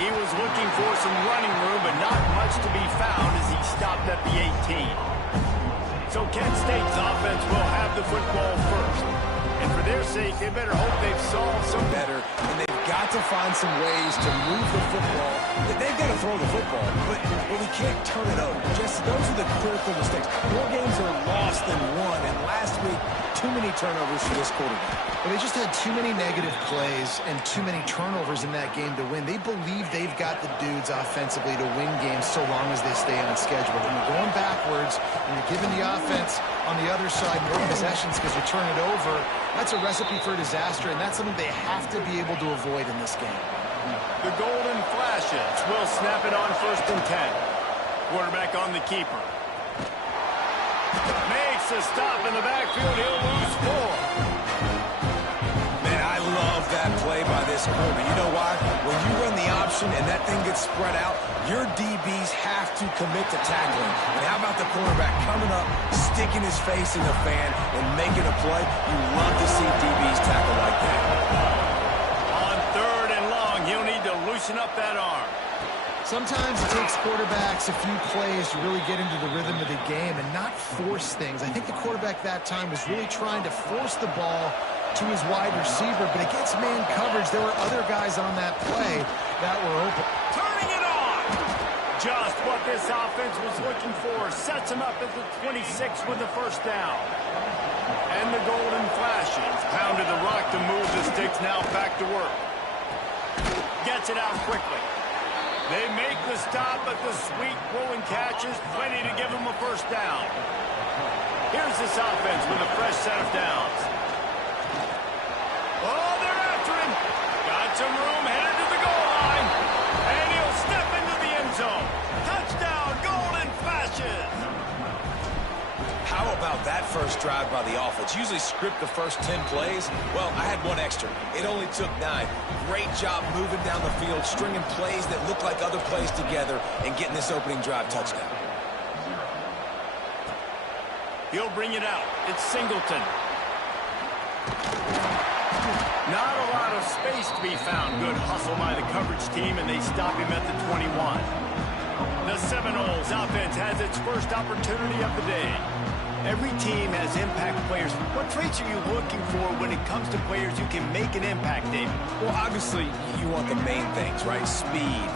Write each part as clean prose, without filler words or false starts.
He was looking for some running room, but not much to be found as he stopped at the 18. So Kent State's offense will have the football first. And for their sake, they better hope they've solved some better, and they've got to find some ways to move the football. They've got to throw the football, but we can't turn it over. Just those are the critical mistakes. More games are lost than won, and last week, too many turnovers for this quarterback. Well, they just had too many negative plays and too many turnovers in that game to win. They believe they've got the dudes offensively to win games so long as they stay on schedule. When you're going backwards and you're giving the offense on the other side more possessions because you turn it over, that's a recipe for disaster, and that's something they have to be able to avoid in this game. The Golden Flashes will snap it on 1st and 10. Quarterback on the keeper. Makes a stop in the backfield. He'll lose 4. That play by this corner. You know why? When you run the option and that thing gets spread out, your DBs have to commit to tackling. And how about the quarterback coming up, sticking his face in the fan, and making a play? You love to see DBs tackle like that. On 3rd and long, he'll need to loosen up that arm. Sometimes it takes quarterbacks a few plays to really get into the rhythm of the game and not force things. I think the quarterback that time was really trying to force the ball to his wide receiver, but against man coverage, there were other guys on that play that were open. Turning it on! Just what this offense was looking for. Sets him up at the 26 with the 1st down. And the Golden Flashes pounded the rock to move the sticks, now back to work. Gets it out quickly. They make the stop, but the sweet rolling catch is plenty to give them a 1st down. Here's this offense with a fresh set of downs. Oh, they're after him. Got some room, headed to the goal line. And he'll step into the end zone. Touchdown, Golden Flashes. How about that first drive by the offense? Usually script the first 10 plays. Well, I had one extra. It only took 9. Great job moving down the field, stringing plays that look like other plays together, and getting this opening drive touchdown. He'll bring it out. It's Singleton. Not a lot of space to be found. Good hustle by the coverage team, and they stop him at the 21. The Seminoles offense has its first opportunity of the day. Every team has impact players. What traits are you looking for when it comes to players who can make an impact, David? Well, obviously, you want the main things, right? Speed,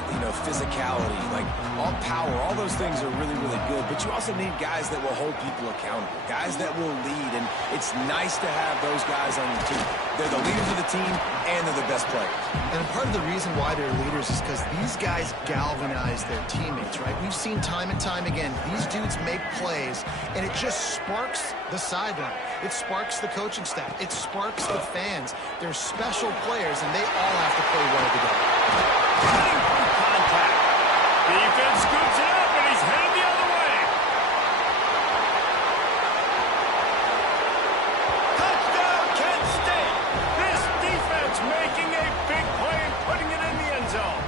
physicality, like all power, all those things are really, really good. But you also need guys that will hold people accountable, guys that will lead. And it's nice to have those guys on your team. They're the leaders of the team, and they're the best players. And part of the reason why they're leaders is because these guys galvanize their teammates, right? We've seen time and time again, these dudes make plays, and it just sparks the sideline. It sparks the coaching staff. It sparks the fans. They're special players, and they all have to play well together. Running through contact. Defense scoops it up, and he's headed the other way. Touchdown, Kent State. This defense making a big play and putting it in the end zone.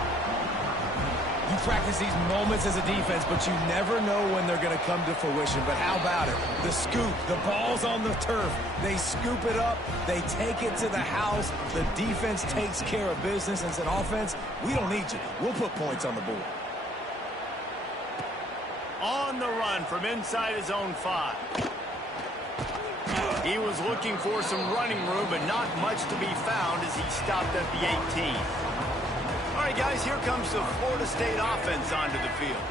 You practice these moments as a defense, but you never know when they're going to come to fruition. But how about it? The scoop, the ball's on the turf. They scoop it up. They take it to the house. The defense takes care of business and said, offense, we don't need you. We'll put points on the board. On the run from inside his own 5. He was looking for some running room, but not much to be found as he stopped at the 18. All right, guys, here comes the Florida State offense onto the field.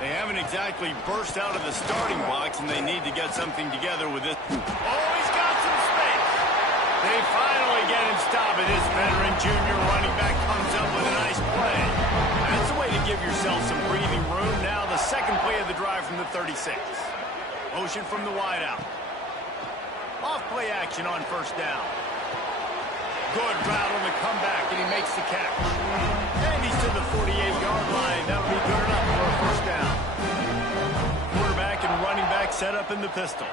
They haven't exactly burst out of the starting blocks, and they need to get something together with this. Oh, he's got some space. They finally get him stopped, and this veteran junior running back comes up with a nice play. That's the way to give yourself some breathing room. Now the second play of the drive from the 36. Motion from the wideout. Off play action on 1st down. Good route on the comeback, and he makes the catch. And he's to the 48-yard line. That'll be good enough for a 1st down. Quarterback and running back set up in the pistol.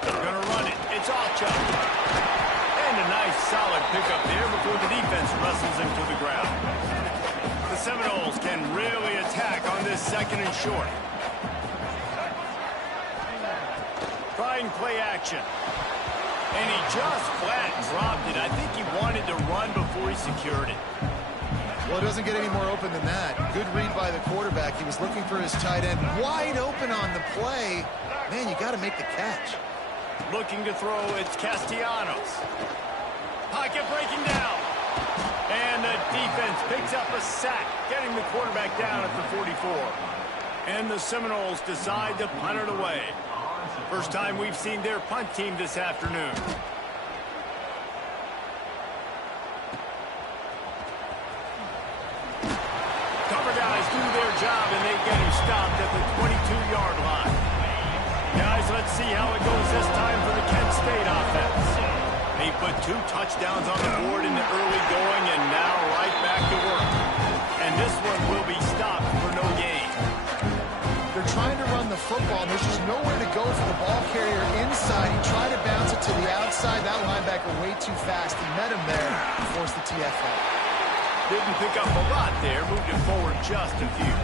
Gonna run it. It's Ocho. And a nice solid pickup there before the defense wrestles him to the ground. The Seminoles can really attack on this 2nd and short. Trying play action. And he just flat dropped it. I think he wanted to run before before he secured it. Well, it doesn't get any more open than that. Good read by the quarterback. He was looking for his tight end. Wide open on the play. Man, you got to make the catch. Looking to throw, it's Castellanos. Pocket breaking down. And the defense picks up a sack, getting the quarterback down at the 44. And the Seminoles decide to punt it away. First time we've seen their punt team this afternoon. Cover guys do their job, and they get him stopped at the 22-yard line. Guys, let's see how it goes this time for the Kent State offense. They put 2 touchdowns on the board in the early going, and now right back to work. And this one will be stopped for no gain. They're trying to run the football, and there's just nowhere to go for the ball carrier inside. He tried to bounce it to the outside. That linebacker way too fast. He met him there and forced the TFL. Didn't pick up a lot there. Moved it forward just a few.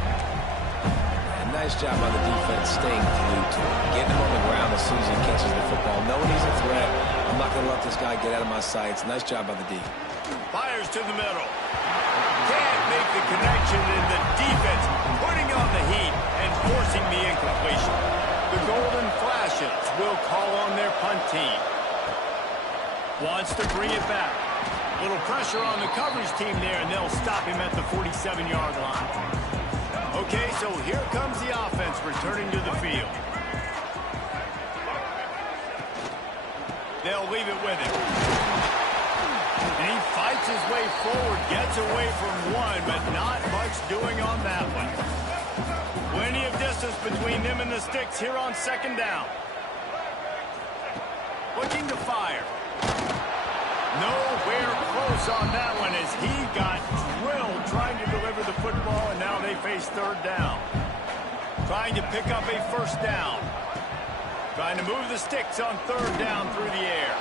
And nice job by the defense staying glued to him. Getting him on the ground as soon as he catches the football. Knowing he's a threat. I'm not going to let this guy get out of my sights. Nice job by the D. Fires to the middle. Can't make the connection, and the defense putting on the heat and forcing the incompletion. The Golden Flashes will call on their punt team. Wants to bring it back. Little pressure on the coverage team there, and they'll stop him at the 47-yard line. Okay, so here comes the offense returning to the field. They'll leave it with him. And he fights his way forward, gets away from one, but not much doing on that one. Plenty of distance between them and the sticks here on second down. Looking to fire. Nowhere close on that one as he got drilled trying to deliver the football, and now they face third down. Trying to pick up a first down. Trying to move the sticks on third down through the air.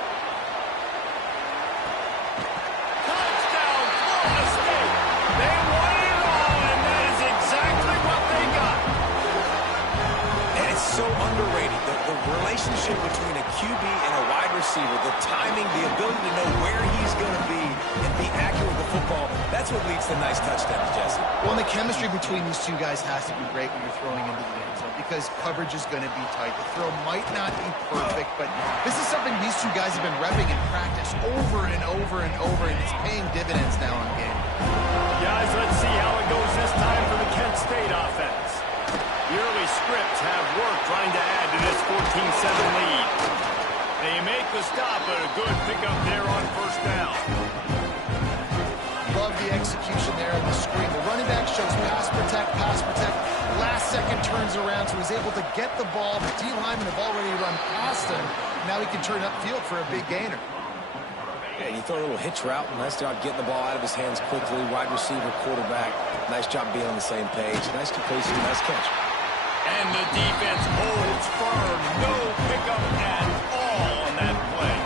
Touchdown, Florida State. They won it all, and that is exactly what they got. And it's so underrated. The relationship between a QB and a wide receiver, the timing, the ability to know where he's going to be and be accurate with the football, that's what leads to nice touchdowns, Jesse. Well, and the chemistry between these two guys has to be great when you're throwing into the end zone because coverage is going to be tight. The throw might not be perfect, but this is something these two guys have been repping in practice over and over and over, and it's paying dividends now in game. Guys, let's see how it goes this time for the Kent State offense. The early scripts have worked trying to add to this 14-7 lead. They make the stop, but a good pickup there on first down. Love the execution there in the screen. The running back shows pass protect, pass protect. Last second turns around, so he's able to get the ball. The D linemen have already run past him. Now he can turn upfield for a big gainer. Yeah, you throw a little hitch route. Nice job getting the ball out of his hands quickly. Wide receiver, quarterback. Nice job being on the same page. Nice completion, nice catch. And the defense holds firm. No pickup at all on that play.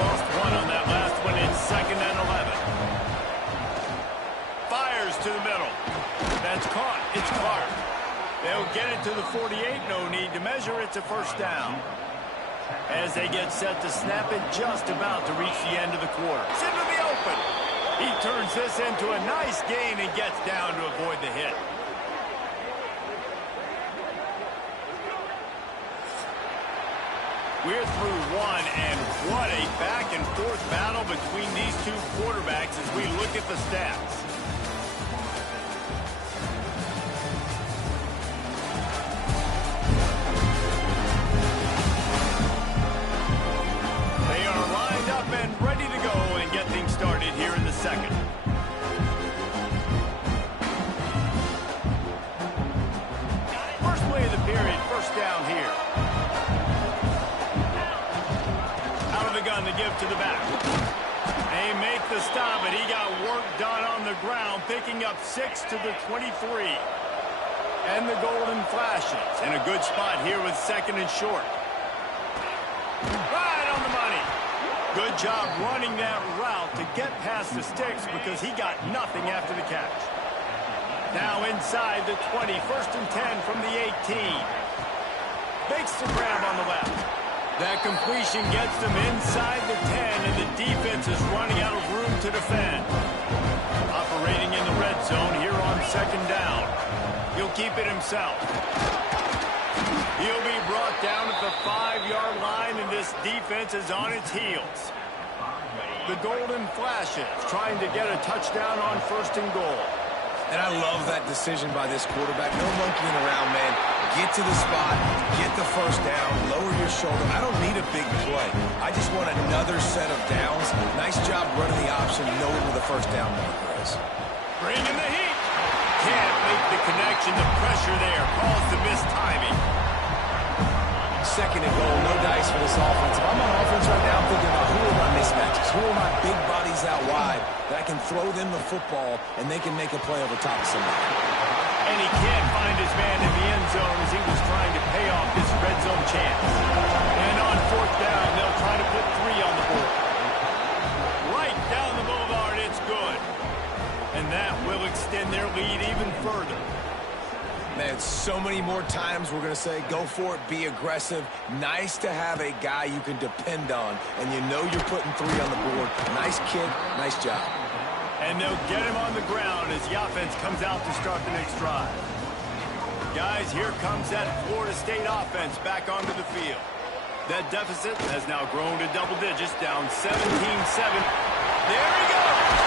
Lost one on that last one. It's 2nd and 11. Fires to the middle. That's caught. It's Clark. They'll get it to the 48. No need to measure. It's a first down. As they get set to snap it, just about to reach the end of the quarter. It's into the open. He turns this into a nice gain and gets down to avoid the hit. We're through one, and what a back-and-forth battle between these two quarterbacks as we look at the stats. They are lined up and ready to go and get things started here in the second. First play of the period, first down here. Gun to give to the back. They make the stop, and he got work done on the ground, picking up 6 to the 23. And the Golden Flashes in a good spot here with 2nd and short. Right on the money. Good job running that route to get past the sticks because he got nothing after the catch. Now inside the 20, 1st and 10 from the 18. Makes the grab on the left. That completion gets them inside the 10, and the defense is running out of room to defend. keep it himself. He'll be brought down at the 5-yard line, and this defense is on its heels. The golden flashes, trying to get a touchdown on 1st and goal. And I love that decision by this quarterback. No monkeying around, man. Get to the spot, get the first down, lower your shoulder. I don't need a big play. I just want another set of downs. Nice job running the option, knowing where the first down marker is. Bring in the heat. Can't make the connection. The pressure there calls the missed timing. 2nd and goal, no dice for this offense. If I'm on offense right now, I'm thinking about who are my mismatches, who are my big bodies out wide that I can throw them the football and they can make a play over top of somebody. And he can't find his man in the end zone as he was trying to pay off this red zone chance. And on 4th down, they'll try to put 3 on the board. Right down the boulevard, it's good. And that will extend their lead even further. Man, so many more times we're going to say, go for it, be aggressive. Nice to have a guy you can depend on, and you know you're putting 3 on the board. Nice kid, nice job. And they'll get him on the ground as the offense comes out to start the next drive. Guys, here comes that Florida State offense back onto the field. That deficit has now grown to double digits, down 17-7. There he goes!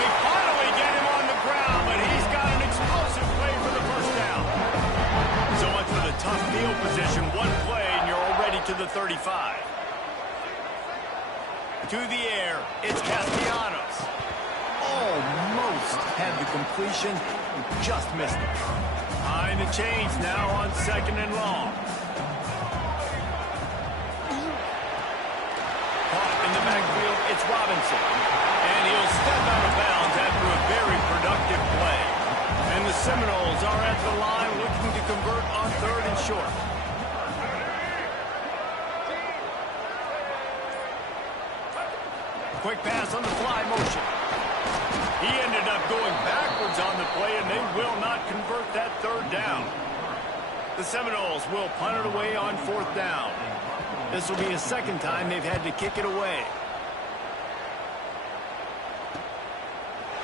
They finally get him on the ground, but he's got an explosive play for the first down. So much for the tough field position. One play, and you're already to the 35. To the air, it's Castellanos. Almost had the completion, just missed it. Behind the chains now on 2nd and long. Caught in the backfield, it's Robinson. And he'll step out of bounds after a very productive play. And the Seminoles are at the line looking to convert on 3rd and short. Quick pass on the fly motion. He ended up going backwards on the play, and they will not convert that 3rd down. The Seminoles will punt it away on 4th down. This will be a 2nd time they've had to kick it away.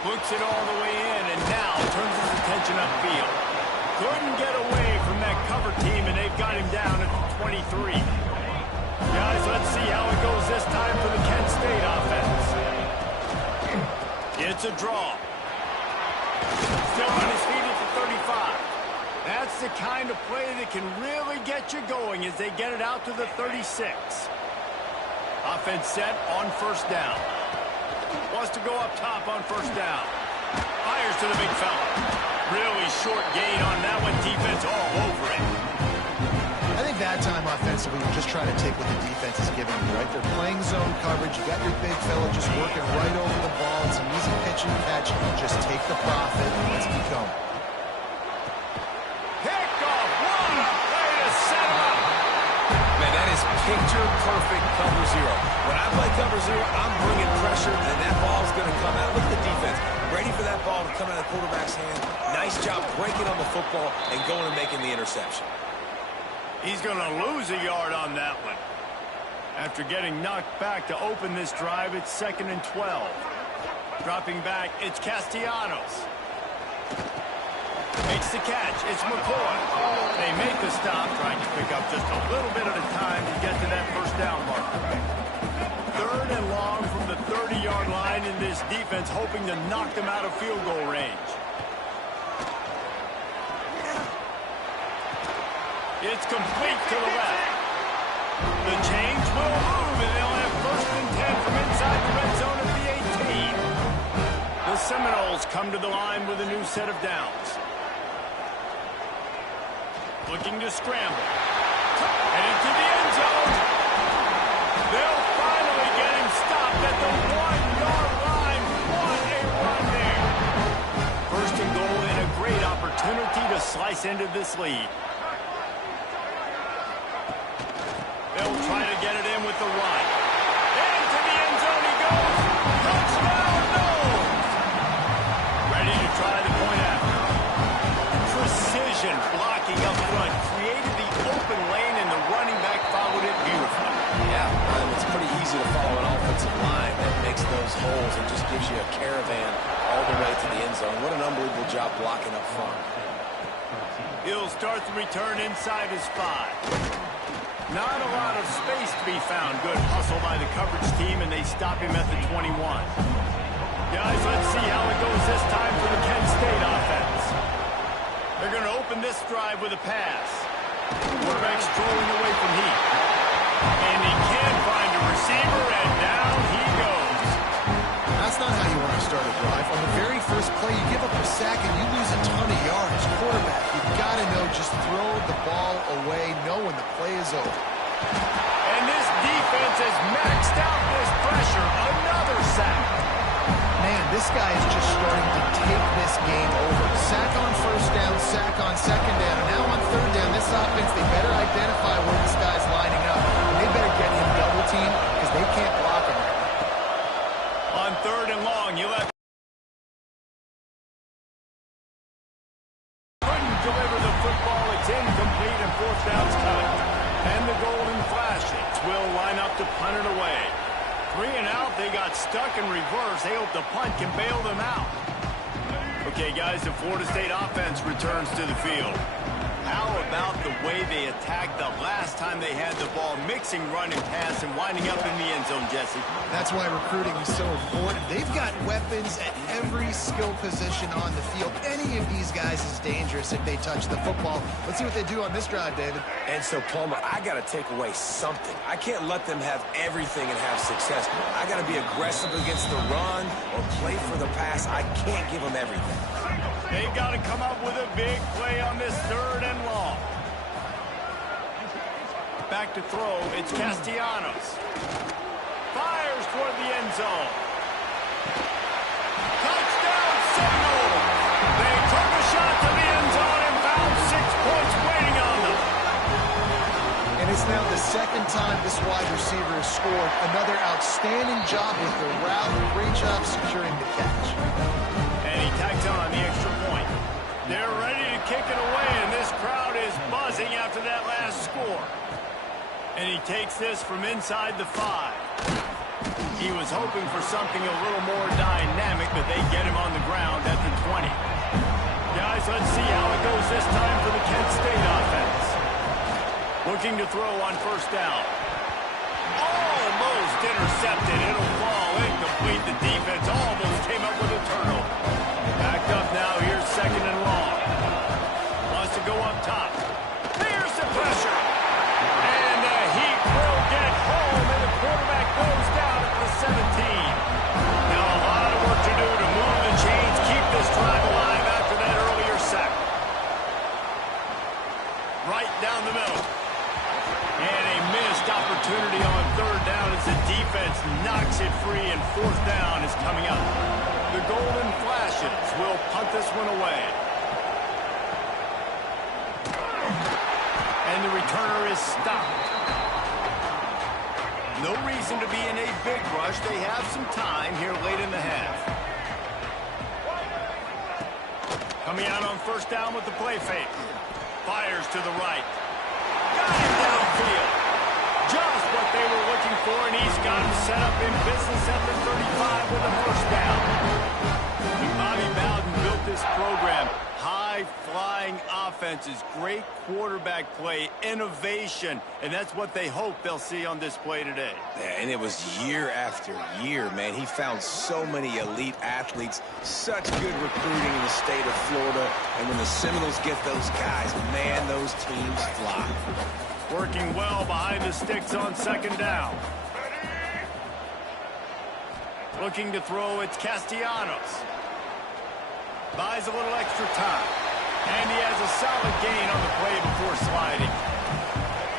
Hooks it all the way in, and now turns his attention upfield. Couldn't get away from that cover team, and they've got him down at the 23. Guys, let's see how it goes this time for the Kent State offense. It's a draw. Still on his feet at the 35. That's the kind of play that can really get you going as they get it out to the 36. Offense set on 1st down. Wants to go up top on 1st down. Fires to the big fella. Really short gain on that one. Defense all over it. I think that time offensively, you're just trying to take what the defense is giving you, right? They're playing zone coverage. You got your big fella just working right over the ball. It's an easy pitch and catch. Just take the profit and let's keep going. Pick off one. Way to set him up. Man, that is picture-perfect cover 0. When I play cover 0, I'm bringing pressure, and that ball's going to come out. Look at the defense. Ready for that ball to come out of the quarterback's hand. Nice job breaking on the football and going and making the interception. He's going to lose a yard on that one. After getting knocked back to open this drive, it's 2nd and 12. Dropping back, it's Castellanos. Makes the catch, it's McCoy. They make the stop, trying to pick up just a little bit at a time to get to that 1st down marker. 3rd and long from the 30-yard line, in this defense hoping to knock them out of field goal range. It's complete to the left. The change will move, and they'll have 1st and 10 from inside the red zone at the 18. The Seminoles come to the line with a new set of downs. Looking to scramble. And into the end zone. They'll finally get him stopped at the 1-yard line. What a run there. 1st and goal, and a great opportunity to slice into this lead. They'll try to get it in with the run. Into the end zone he goes. Touchdown, no! Ready to try the point after. Precision blocking up front. Created the open lane, and the running back followed it beautifully. Yeah, it's pretty easy to follow an offensive line that makes those holes and just gives you a caravan all the way to the end zone. What an unbelievable job blocking up front. He'll start the return inside his 5. Not a lot of space to be found. Good hustle by the coverage team, and they stop him at the 21. Guys, let's see how it goes this time for the Kent State offense. They're going to open this drive with a pass. Quarterback strolling away from Heath. And he can't find a receiver, and down he goes. That's not how you want to start a drive. On the very first play, you give up a sack and you lose a ton of yards. Quarterback, you've got to know, just throw the ball away, know when the play is over. And this defense has maxed out this pressure. Another sack. Man, this guy is just starting to take this game over. Sack on first down, sack on second down, and now on third down, this offense, they better identify where this guy's lining up, and they better get him double teamed because they can't block him. On third and long, you let couldn't deliver the football. It's incomplete, and fourth down's coming. And the Golden Flashes will line up to punt it away. 3 and out, they got stuck in reverse. They hope the punt can bail them out. Okay, guys, the Florida State offense returns to the field. How about the way they attacked the last time they had the ball, mixing run and pass and winding up in the end zone, Jesse? That's why recruiting is so important. They've got weapons at every skill position on the field. Any of these guys is dangerous if they touch the football. Let's see what they do on this drive, David. And so, Palmer, I got to take away something. I can't let them have everything and have success. I got to be aggressive against the run or play for the pass. I can't give them everything. They've got to come up with a big play on this third and long. Back to throw, it's Castellanos. Fires toward the end zone. Touchdown signal! They took a shot to the end zone and found 6 points waiting on them. And it's now the second time this wide receiver has scored. Another outstanding job with the route. Great job securing the catch. And he tags on the extra point. They're ready to kick it away, and this crowd is buzzing after that last score. And he takes this from inside the 5. He was hoping for something a little more dynamic, but they get him on the ground at the 20. Guys, let's see how it goes this time for the Kent State offense. Looking to throw on first down. Almost intercepted. It'll fall incomplete. The defense almost came up with a turnover. Backed up now. Here's second and long. Wants to go up top. There's the pressure. And the Heat will get home, and the quarterback goes down at the 17. Now a lot of work to do to move the chains, keep this drive alive after that earlier sack. Right down the middle. And a missed opportunity on third down as the defense knocks it free, and fourth down is coming up. The Golden Flashes will punt this one away. And the returner is stopped. No reason to be in a big rush. They have some time here late in the half. Coming out on first down with the play fake. Fires to the right. Got him downfield. Just what they were looking for, and he's got him set up in business at the 35 with a first down. Bobby Bowden built this program. High-flying offenses, great quarterback play, innovation, and that's what they hope they'll see on display today. Yeah, and it was year after year, man. He found so many elite athletes, such good recruiting in the state of Florida, and when the Seminoles get those guys, man, those teams fly. Working well behind the sticks on second down. Looking to throw, it's Castellanos. Buys a little extra time. And he has a solid gain on the play before sliding.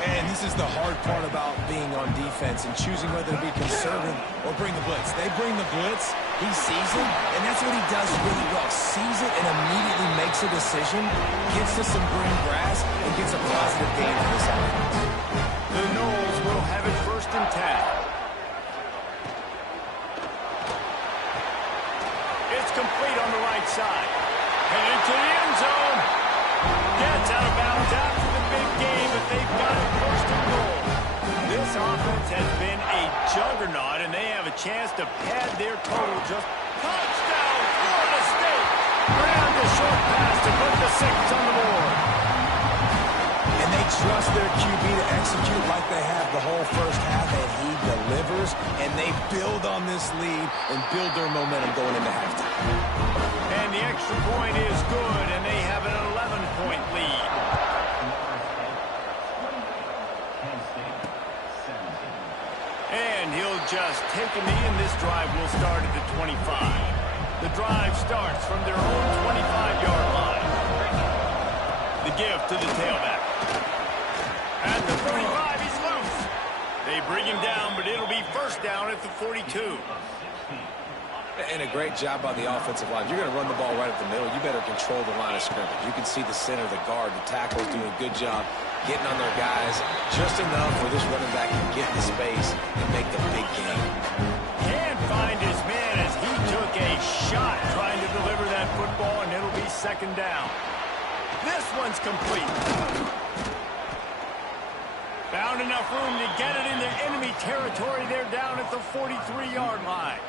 And this is the hard part about being on defense and choosing whether to be conservative or bring the blitz. They bring the blitz, he sees it, and that's what he does really well. Sees it and immediately makes a decision, gets to some green grass, and gets a positive gain for this offense. The Noles will have it first and 10. It's complete on the right side. And into the end zone. Gets out of bounds after the big game, but they've got it first and goal. This offense has been a juggernaut, and they have a chance to pad their total. Just touchdown, Florida State. Ground a short pass to put the Saints on the board. trust their QB to execute like they have the whole first half, and he delivers, and they build on this lead and build their momentum going into halftime. And the extra point is good, and they have an 11-point lead. And he'll just take a knee, and this drive will start at the 25. The drive starts from their own 25-yard line. The give to the tailback. At the 45, he's loose. They bring him down, but it'll be first down at the 42. And a great job by the offensive line. If you're going to run the ball right up the middle, you better control the line of scrimmage. You can see the center, the guard, the tackles doing a good job getting on their guys just enough where this running back can get in the space and make the big game. Can't find his man as he took a shot trying to deliver that football, and it'll be second down. This one's complete. Found enough room to get it into enemy territory. They're down at the 43-yard line.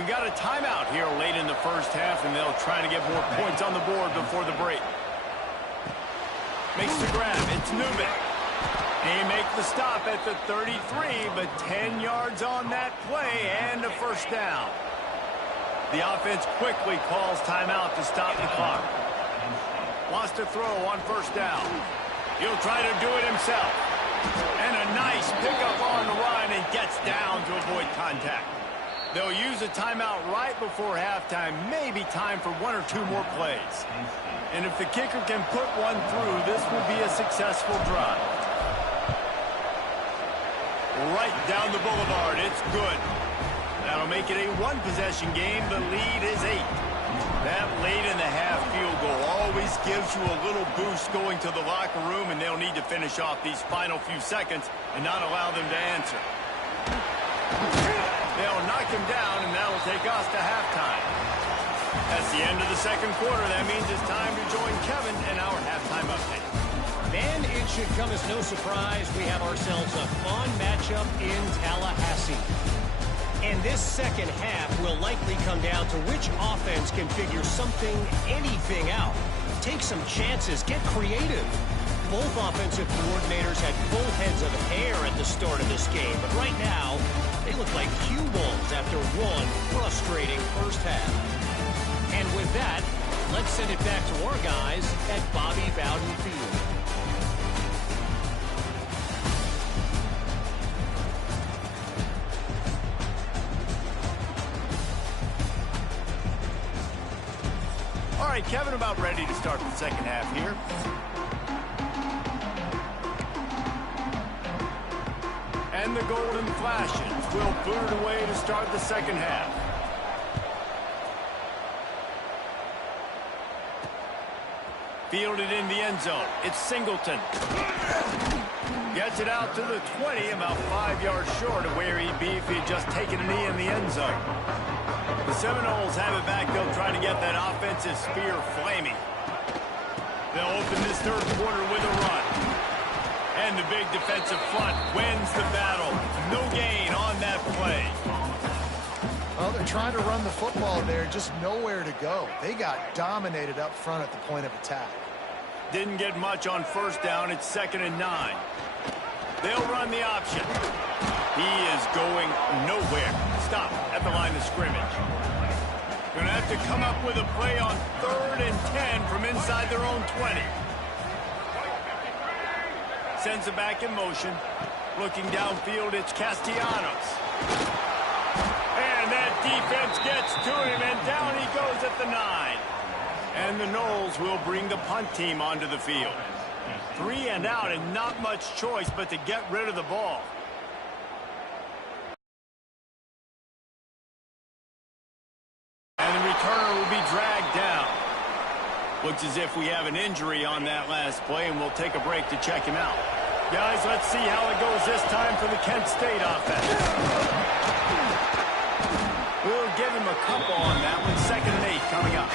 We got a timeout here late in the first half, and they'll try to get more points on the board before the break. Makes the grab. It's Newman. They make the stop at the 33, but 10 yards on that play and a first down. The offense quickly calls timeout to stop the clock. Wants to throw on first down. He'll try to do it himself. And a nice pickup on the run and gets down to avoid contact. They'll use a timeout right before halftime. Maybe time for one or two more plays. And if the kicker can put one through, this will be a successful drive. Right down the boulevard. It's good. That'll make it a one-possession game. The lead is 8. That late in the half field goal always gives you a little boost going to the locker room, and they'll need to finish off these final few seconds and not allow them to answer. They'll knock him down, and that'll take us to halftime. That's the end of the second quarter. That means it's time to join Kevin in our halftime update. And it should come as no surprise, we have ourselves a fun matchup in Tallahassee. And this second half will likely come down to which offense can figure something, anything out. Take some chances, get creative. Both offensive coordinators had full heads of hair at the start of this game, but right now, they look like cue balls after one frustrating first half. And with that, let's send it back to our guys at Bobby Bowden Field. All right, Kevin, about ready to start the second half here. And the golden flashes will boot it away to start the second half. Fielded in the end zone. It's Singleton. Gets it out to the 20, about 5 yards short of where he'd be if he had just taken a knee in the end zone. The Seminoles have it back. They'll try to get that offensive spear flaming. They'll open this third quarter with a run. And the big defensive front wins the battle. No gain on that play. Well, they're trying to run the football there, just nowhere to go. They got dominated up front at the point of attack. Didn't get much on first down. It's 2nd and 9. They'll run the option. He is going nowhere. Stop at the line of scrimmage. Going to have to come up with a play on 3rd and 10 from inside their own 20. Sends it back in motion. Looking downfield, it's Castellanos. And that defense gets to him, and down he goes at the 9. And the Noles will bring the punt team onto the field. 3 and out, and not much choice but to get rid of the ball. And the returner will be dragged down. Looks as if we have an injury on that last play, and we'll take a break to check him out. Guys, let's see how it goes this time for the Kent State offense. We'll give him a couple on that one. 2nd and 8 coming up.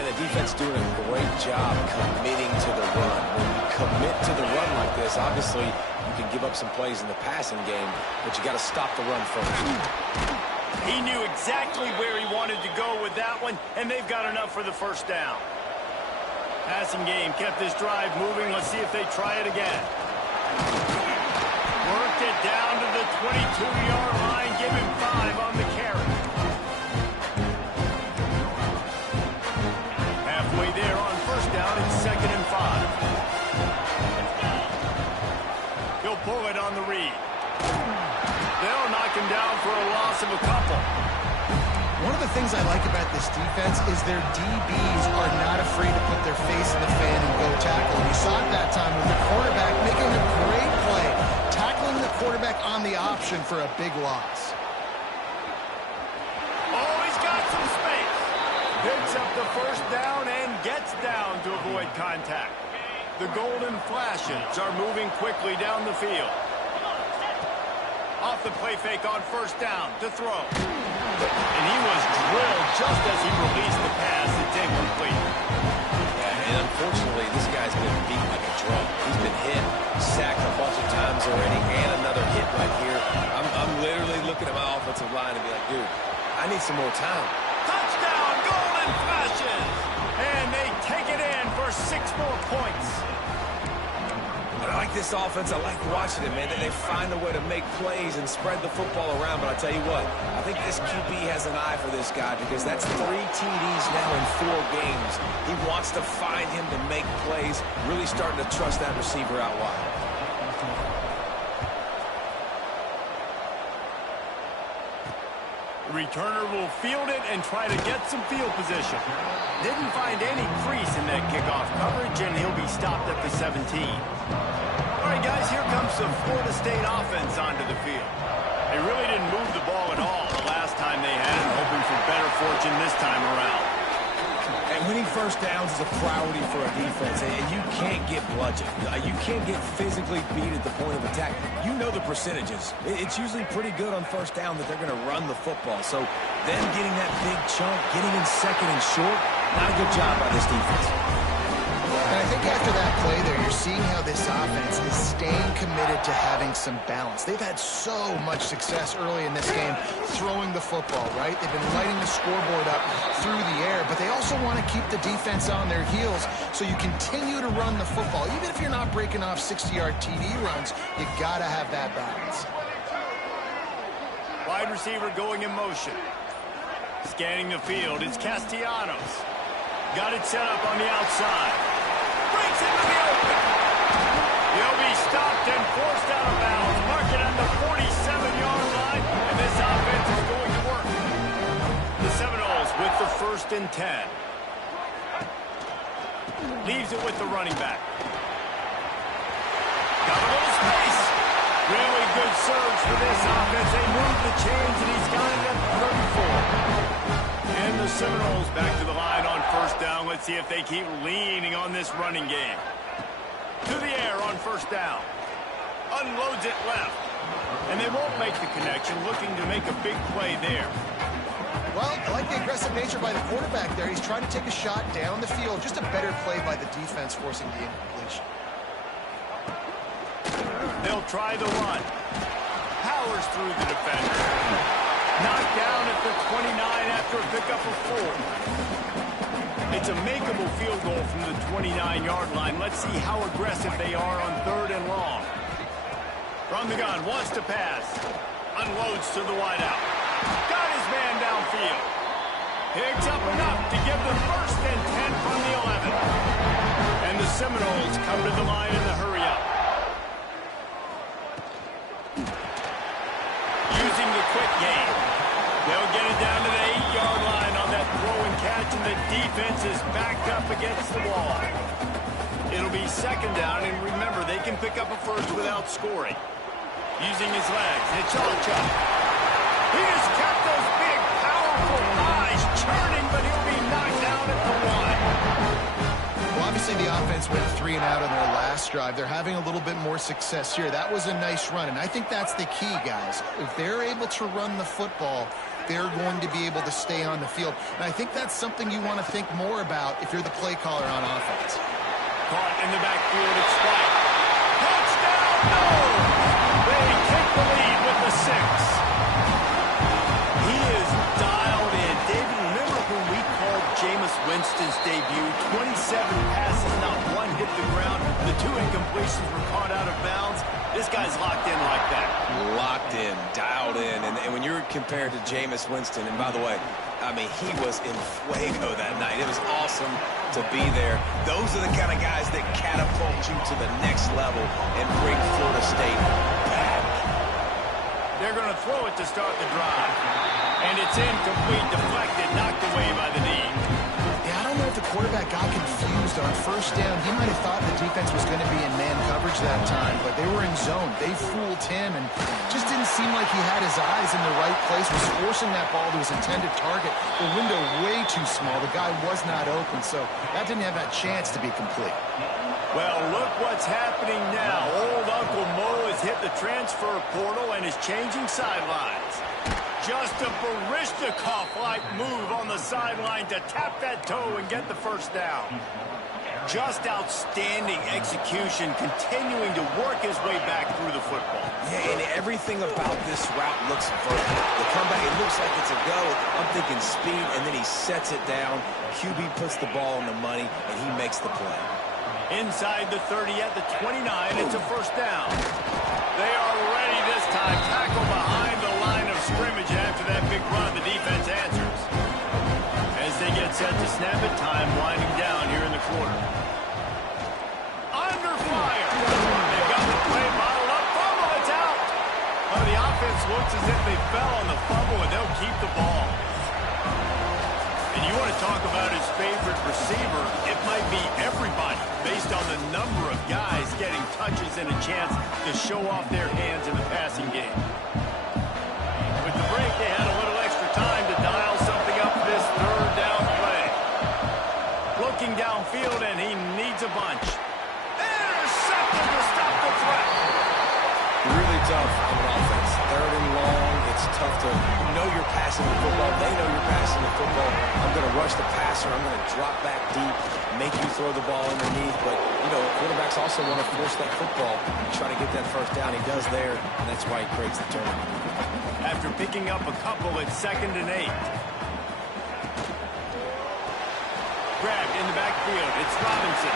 And the defense doing a great job committing to the run. When you commit to the run like this, obviously you can give up some plays in the passing game, but you got to stop the run first. He knew exactly where he wanted to go with that one, and they've got enough for the first down. Passing game kept this drive moving. Let's see if they try it again. Worked it down to the 22-yard line. Give him 5 on the carry. Halfway there on first down. It's 2nd and 5. He'll pull it on the read. They'll knock him down for a loss of a couple. One of the things I like about this defense is their DBs are not afraid to put their face in the fan and go tackle. And you saw it that time with the quarterback making a great play, tackling the quarterback on the option for a big loss. Oh, he's got some space. Picks up the first down and gets down to avoid contact. The Golden Flashes are moving quickly down the field. Off the play fake on first down to throw. And he was drilled just as he released the pass. It's incomplete. Yeah, and unfortunately, this guy's been beat like a drum. He's been hit, sacked a bunch of times already, and another hit right here. I'm literally looking at my offensive line and be like, dude, I need some more time. Touchdown, Golden Flashes! And they take it in for 6 more points. I like this offense. I like watching it, man. They find a way to make plays and spread the football around. But I tell you what, I think this QB has an eye for this guy because that's 3 TDs now in 4 games. He wants to find him to make plays, really starting to trust that receiver out wide. The returner will field it and try to get some field position. Didn't find any crease in that kickoff coverage, and he'll be stopped at the 17. All right, guys, here comes the Florida State offense onto the field. They really didn't move the ball at all the last time they had it, hoping for better fortune this time around. And winning first downs is a priority for a defense, and you can't get bludgeoned. You can't get physically beat at the point of attack. You know the percentages. It's usually pretty good on first down that they're going to run the football. So them getting that big chunk, getting in 2nd and short, not a good job by this defense. And I think after that play there, you're seeing how this offense is staying committed to having some balance. They've had so much success early in this game throwing the football, right? They've been lighting the scoreboard up through the air, but they also want to keep the defense on their heels so you continue to run the football. Even if you're not breaking off 60-yard TD runs, you got to have that balance. Wide receiver going in motion. Scanning the field, it's Castellanos. Got it set up on the outside. Breaks into the open. He'll be stopped and forced out of bounds. Mark it on the 47-yard line, and this offense is going to work. The Seminoles with the 1st and 10. Leaves it with the running back. Got a little space. Really good surge for this offense. They move the chains, and he's got it at 34. And the Seminoles back to the line on first down. Let's see if they keep leaning on this running game. To the air on first down. Unloads it left. And they won't make the connection, looking to make a big play there. Well, I like the aggressive nature by the quarterback there. He's trying to take a shot down the field. Just a better play by the defense forcing the incompletion. They'll try the run. Powers through the defender. Knocked down at the 29 after a pickup of 4. It's a makeable field goal from the 29-yard line. Let's see how aggressive they are on 3rd and long. From the gun, wants to pass. Unloads to the wideout. Got his man downfield. Picks up enough to give them 1st and 10 from the 11. And the Seminoles come to the line in the hurry-up. Using the quick game. They'll get it down to the 8-yard line on that throw and catch, and the defense is backed up against the wall. It'll be 2nd down, and remember, they can pick up a first without scoring. Using his legs, Hichilchuk. He has kept those big, powerful eyes churning, but he'll be knocked down at the 1. Well, obviously the offense went 3 and out on their last drive. They're having a little bit more success here. That was a nice run, and I think that's the key, guys. If they're able to run the football, they're going to be able to stay on the field. And I think that's something you want to think more about if you're the play caller on offense. Caught in the backfield, it's White. Touchdown, no! They take the lead with the 6. He is dialed in. David, remember when we called Jameis Winston's debut? 27 passes guys locked in like that. Locked in, dialed in. And when you're compared to Jameis Winston, and by the way, I mean, he was in fuego that night. It was awesome to be there. Those are the kind of guys that catapult you to the next level and bring Florida State back. They're going to throw it to start the drive. And it's incomplete, deflected, knocked away by the knee. Yeah, I don't know if the quarterback got confused on first down. He might have thought the defense was going to be in man coverage that time, but they were in zone. They fooled him and just didn't seem like he had his eyes in the right place, was forcing that ball to his intended target. The window way too small. The guy was not open, so that didn't have that chance to be complete. Well, look what's happening now. Old Uncle Mo has hit the transfer portal and is changing sidelines. Just a Baryshnikov-like move on the sideline to tap that toe and get the first down. Just outstanding execution, continuing to work his way back through the football. Yeah, and everything about this route looks vertical. The comeback, it looks like it's a go. I'm thinking speed, and then he sets it down. QB puts the ball on the money, and he makes the play. Inside the 30 at the 29, it's a first down. They are ready this time. Tackle behind the line of scrimmage after that big run. The defense answers. As they get set to snap it, time winding down here in the quarter. Under fire. They've got the play bottled up. Fumble, it's out. Oh, the offense looks as if they fell on the fumble, and they'll keep the ball. And you want to talk about his favorite receiver, it might be everybody based on the number of guys getting touches and a chance to show off their hands in the passing game. With the break, they had a little extra time to dial something up this third down play. Looking downfield, and he needs a bunch. Intercepted to stop the threat. Really tough on an offense. Third and long, it's tough to know you're passing the football. They know you're passing the football. I'm going to rush the passer. I'm going to drop back deep, make you throw the ball underneath. But, you know, quarterbacks also want to force that football and try to get that first down. He does there, and that's why he creates the turnover. After picking up a couple, it's 2nd and 8. Grabbed in the backfield. It's Robinson.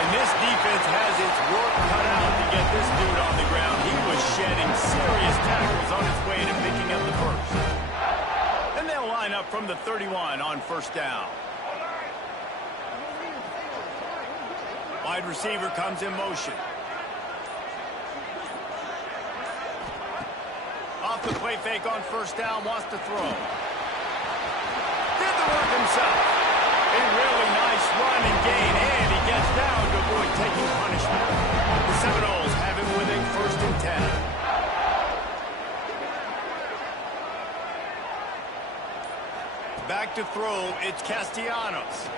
And this defense has its work cut out to get this dude on the ground. He was shedding serious tackles on his way to picking up the first. And they'll line up from the 31 on first down. Wide receiver comes in motion. Off the play fake on first down, wants to throw. Did the work himself. A really nice run and gain, and he gets down to avoid taking punishment. The Seminoles have him with a 1st and 10. Back to throw, it's Castellanos.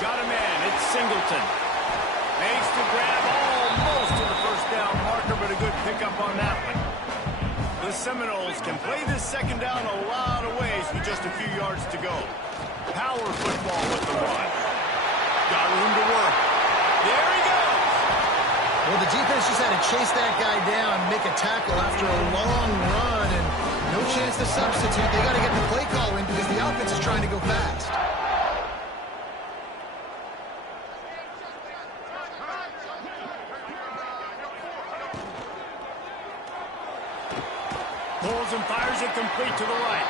Got a man, it's Singleton. Makes the grab almost to the first down marker, but a good pickup on that one. The Seminoles can play this second down a lot of ways with just a few yards to go. Power football with the run. Got room to work. There he goes. Well, the defense just had to chase that guy down, make a tackle after a long run, and no chance to substitute. They got to get the play call in because the offense is trying to go fast. Pulls and fires it complete to the right.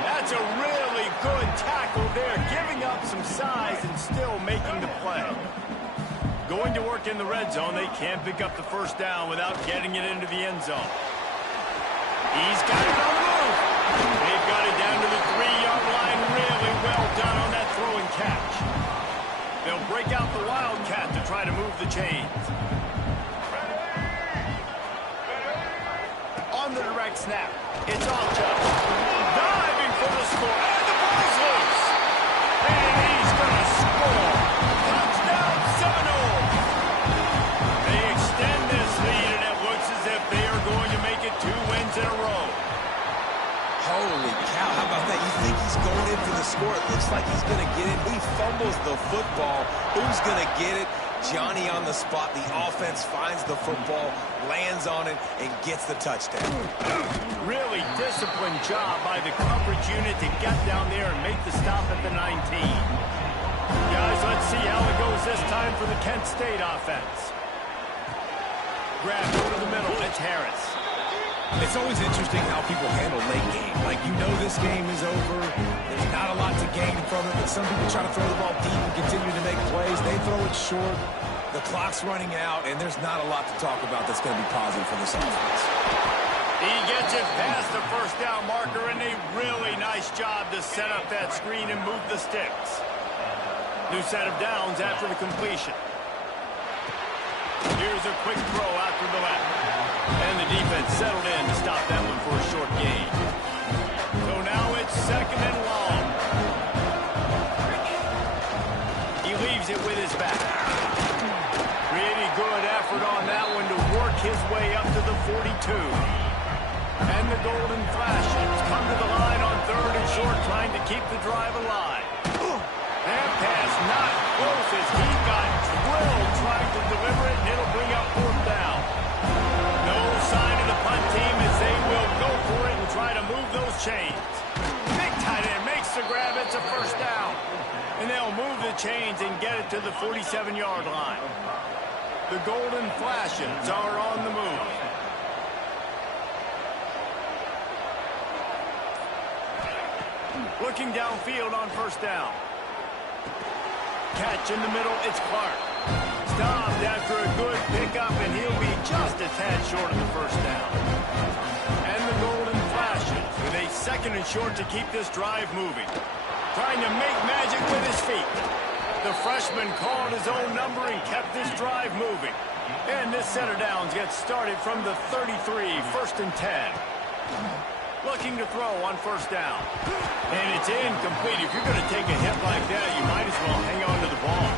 That's a really good tackle there, giving up some size and still making the play. Going to work in the red zone, they can't pick up the first down without getting it into the end zone. He's got it on the move. They've got it down to the 3-yard line. Really well done on that throw and catch. They'll break out the Wildcat to try to move the chains. On the direct snap, it's off Chubb. Diving for the score, and the ball's loose. And he's going to score. Touchdown, Seminoles. They extend this lead, and it looks as if they are going to make it 2 wins in a row. Holy cow, how about that? You think he's going in for the score. It looks like he's going to get it. He fumbles the football. Who's going to get it? Johnny on the spot. The offense finds the football, lands on it, and gets the touchdown. Really disciplined job by the coverage unit to get down there and make the stop at the 19. Guys, let's see how it goes this time for the Kent State offense. Grab over the middle. It's Harris. It's always interesting how people handle late game. Like, you know this game is over. There's not a lot to gain from it, but some people try to throw the ball deep and continue to make plays. They throw it short. The clock's running out, and there's not a lot to talk about that's going to be positive for this offense. He gets it past the first down marker, and a really nice job to set up that screen and move the sticks. New set of downs after the completion. Here's a quick throw out to the left. And the defense settled in to stop that one for a short gain. So now it's second and long. He leaves it with his back. Really good effort on that one to work his way up to the 42. And the Golden Flashes come to the line on third and short, trying to keep the drive alive. That pass not close as he got drilled trying to deliver it, and it'll bring up fourth down. No sign of the punt team as they will go for it and try to move those chains. Big tight end makes the grab. It's a first down. And they'll move the chains and get it to the 47-yard line. The Golden Flashes are on the move. Looking downfield on first down. Catch in the middle, it's Clark. Stopped after a good pickup, and he'll be just a tad short of the first down. And the Golden Flashes with a second and short to keep this drive moving. Trying to make magic with his feet. The freshman called his own number and kept this drive moving. And this set of downs gets started from the 33, first and 10. Looking to throw on first down. And it's incomplete. If you're going to take a hit like that, you might as well hang on to the ball.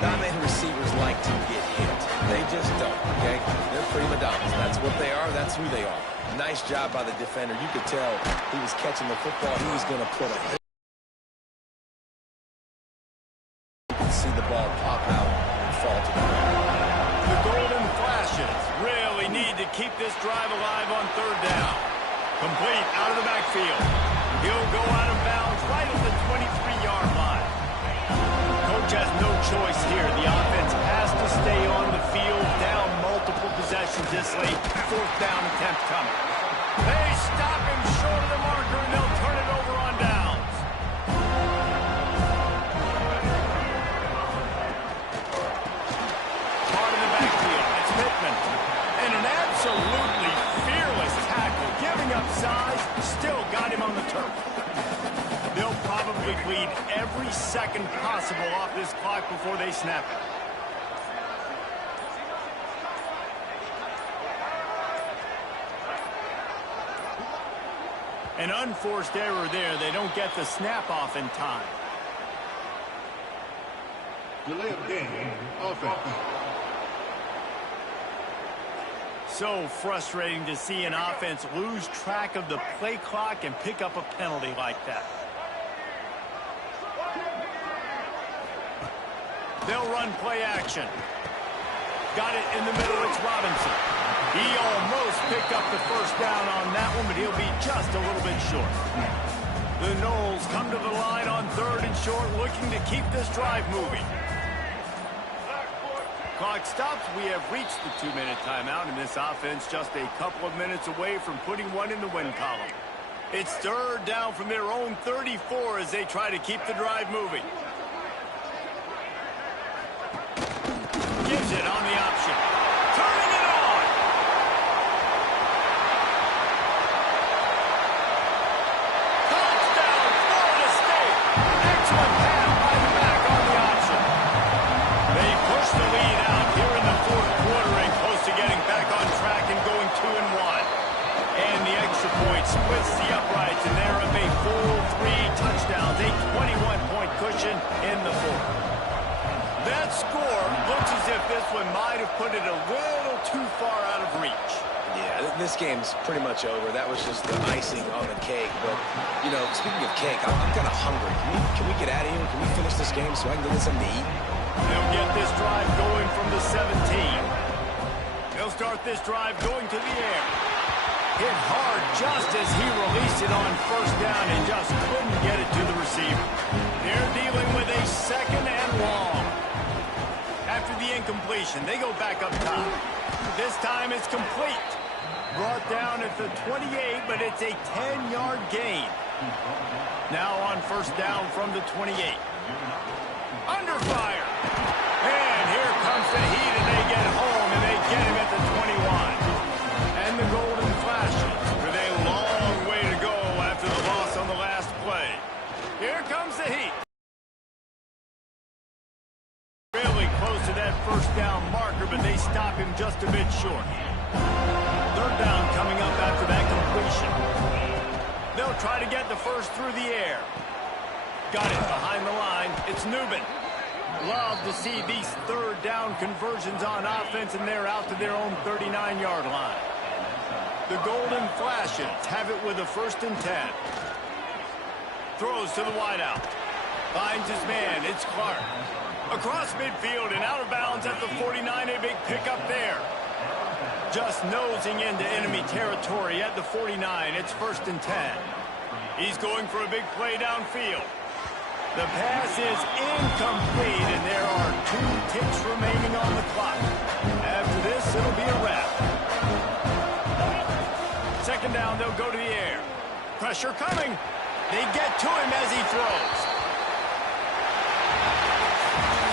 Not many receivers like to get hit. They just don't, okay? They're prima donnas. That's what they are. That's who they are. Nice job by the defender. You could tell he was catching the football. He was going to put a hit. You can see the ball pop out and fall to the ground. The Golden Flashes really need to keep this drive alive on third down. Complete out of the backfield. He'll go out of bounds right at the 23-yard line. Coach has no choice here. The offense has to stay on the field, down multiple possessions this late. Fourth down attempt coming. They stop him short of the marker, and they'll turn it over on downs. Part of the backfield. It's Pittman. And an absolutely fearless tackle. Giving up size, still got him on the turf. They'll probably bleed every second possible off this clock before they snap it. An unforced error there. They don't get the snap off in time. Delay of game, offense. So frustrating to see an offense lose track of the play clock and pick up a penalty like that. They'll run play action. Got it in the middle. It's Robinson. He almost picked up the first down on that one, but he'll be just a little bit short. The Noles come to the line on third and short, looking to keep this drive moving. Clock stops. We have reached the 2-minute timeout, and this offense just a couple of minutes away from putting one in the win column. It's third down from their own 34 as they try to keep the drive moving. Gives it on the option. Turning it on! Touchdown, Florida State! Excellent pass by the back on the option. They push the lead out here in the fourth quarter and close to getting back on track and going 2-1. And the extra point splits the uprights, and they're up a full 3 touchdowns, a 21-point cushion in the fourth. That score looks as if this one might have put it a little too far out of reach. Yeah, this game's pretty much over. That was just the icing on the cake. But, you know, speaking of cake, I'm kind of hungry. Can we get out of here? Can we finish this game so I can get something to eat? They'll get this drive going from the 17. They'll start this drive going to the air. Hit hard just as he released it on first down and just couldn't get it to the receiver. They're dealing with a second and long. after the incompletion. They go back up top. This time it's complete. Brought down at the 28, but it's a 10-yard gain. Now on first down from the 28. Under fire. And here comes the Heat, and they get home, and they get him at the 21. And the Golden Flashes with a long way to go after the loss on the last play. Here comes the Heat. Really close to that first down marker, but they stop him just a bit short. Third down coming up after that completion. They'll try to get the first through the air. Got it behind the line. It's Nubin. Love to see these third down conversions on offense, and they're out to their own 39-yard line. The Golden Flashes have it with a 1st and 10. Throws to the wideout. Finds his man. It's Clark. Across midfield and out of bounds at the 49. A big pickup there. Just nosing into enemy territory at the 49. It's 1st and 10. He's going for a big play downfield. The pass is incomplete, and there are 2 ticks remaining on the clock. After this, it'll be a wrap. Second down, they'll go to the air. Pressure coming. They get to him as he throws.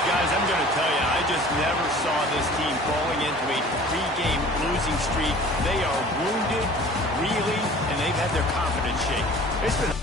Guys, I'm going to tell you, I just never saw this team falling into a 3-game losing streak. They are wounded, reeling, and they've had their confidence shaken. It's been